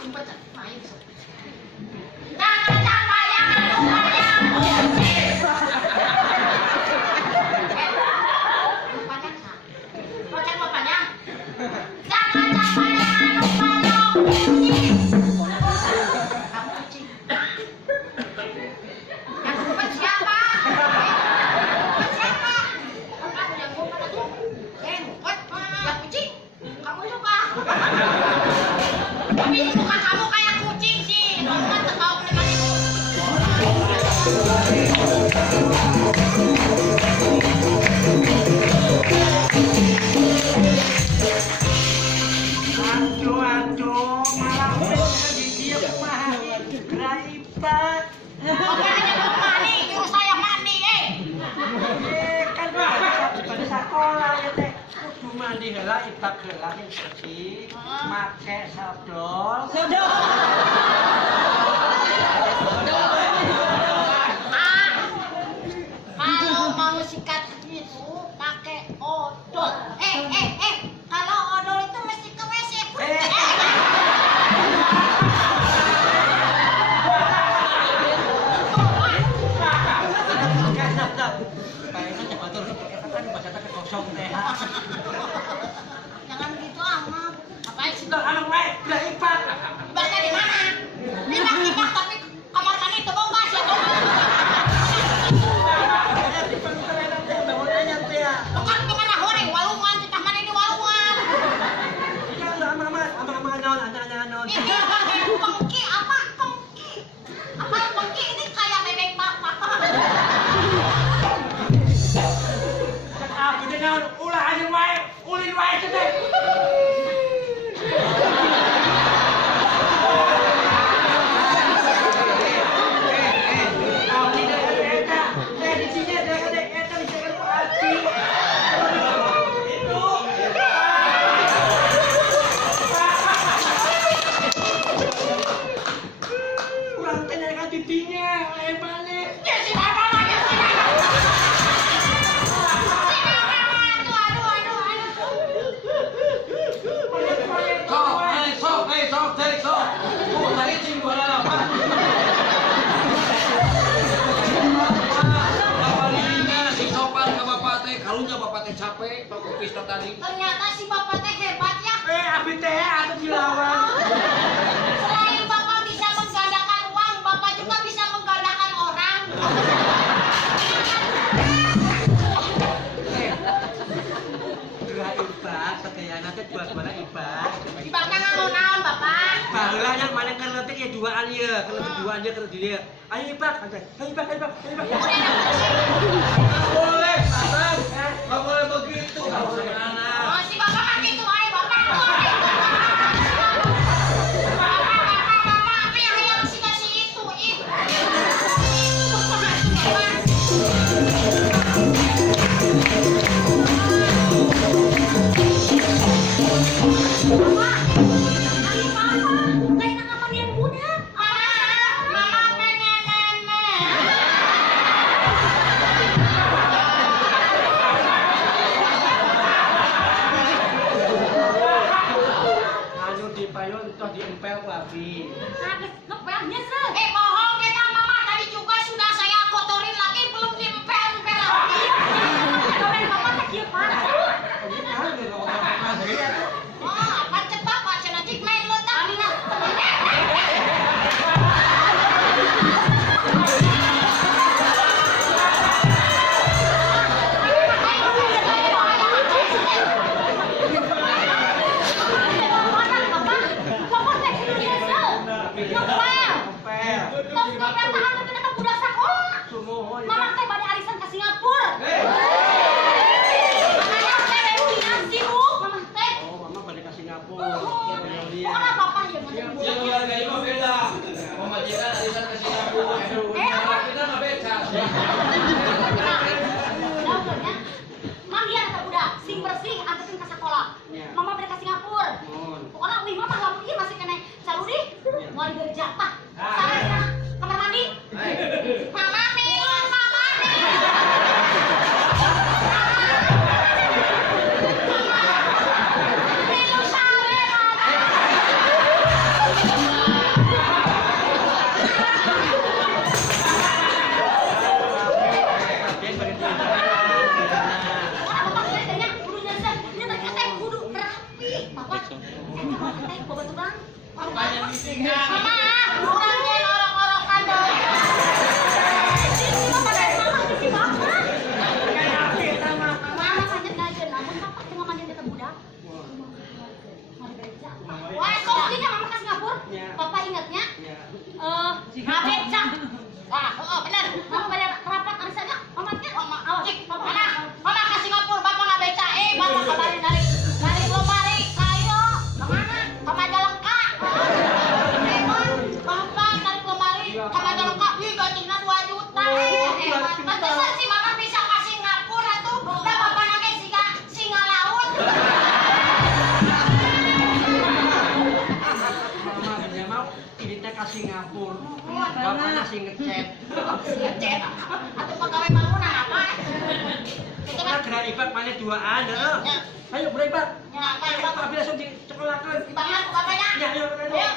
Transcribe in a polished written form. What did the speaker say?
umpet. Main. Jangan bayangan lumayan. Panjang sah. Panjang mau panjang. Jangan bayangan lumayan. Kamu kucing. Yang umpet siapa? Umpet siapa? Kamu yang umpet itu. Umpet. Yang kucing. Kamu juga. Tapi ini bukan kamu kayak kucing sih. Kamu kan terbawa dengan itu. Aduh, malah di dia pemahaman geraibat. Makanya mau mandi, nyuruh saya mandi, Kan pada sekolah ya teh. Kudu mandi heula ibak heula yang bersih, make sabdol. Kalau mau sikat itu pakai odol. Kalau odol itu mesti ke WC. Jangan gitu amat. Ngapain sih? Ibaknya di mana? Ibak tapi kamar mandi itu bongkar sih. Bukan kemana horeng, walungan, kita mana ini walungan. Ini pengki, apa pengki? Apa pengki ini kayak bebek bapak. Ulin wae teh. Capek, toko pista tadi. Ternyata si bapak teh hebat ya. Abi teh atuh dilawan. Selain bapak bisa menggandakan uang, bapak juga bisa menggandakan orang. Ibak, sekayana teh buat mana ibak? Ibaknya naon bapak? Baheula yang mana keletik ya duaan ieu, keletik duaan ieu terus dia. Ayo ibak, ayo ibak. Boleh, Hasan. Nggak boleh begitu. Anak. Oh, si bapak kan gitu, ayo bapak. Bapak apa yang si kasih itu? Bohong kita mama tadi juga sudah saya kotorin lagi belum diempel-empel lagi. Bapak tak kieu apa cepat Pak Cenacik main letak. Mama teh bade arisan ke Singapura. Makanya teh berulian sih Bu, mama teh. Oh, mama balik ke Singapura. Bukan apa-apa ya, Bu. Yang keluarga itu beda. Pemajikan arisan ke Singapura. Apa? Kita nggak beda. Manggil anak budak, sing bersih, anterin ke sekolah. Mama balik ke Singapura. Pokoknya wih mama lamun ieu masih kena saludi, mau diberi jatah. Sareng kamar mandi. Mama minum, mama minum. Minum sareng. Kebetulan. Banyak bisingan. Mama, orangnya orang-orang doi. Ini mah pada mama di sini mama. Kayak kita mah. Mama manjat aja, namun bapak cuma manjat kita budak. Mari beca. Wah, soslinya mama ke Singapura. Ya. Papa ingatnya, Ya. beca. Wah, benar. Mama bayar rapat arisannya. Mama kan, awas. Mama ke Singapura, bapak nggak beca. Bapak kabarin dari Lomari, kayo. Kemana? Ke Majalengka. Bapak dari Lomari ke Majalengka. Ih, gajinya 2 juta. Pantesan si mama bisa ke Singapura tuh. Udah bapak nake singa laut. Mama dia mau ini teh ke Singapura. Bapak nasi ngechat. Ngecet. Atau pegawai bangunan apa? Itu Kita kan. gerak ibat mana duaan heeh. Ayo beribat. Ya, Bapak langsung dicekelakakeun. Banyak bapaknya. Ya, ayo. Ayo.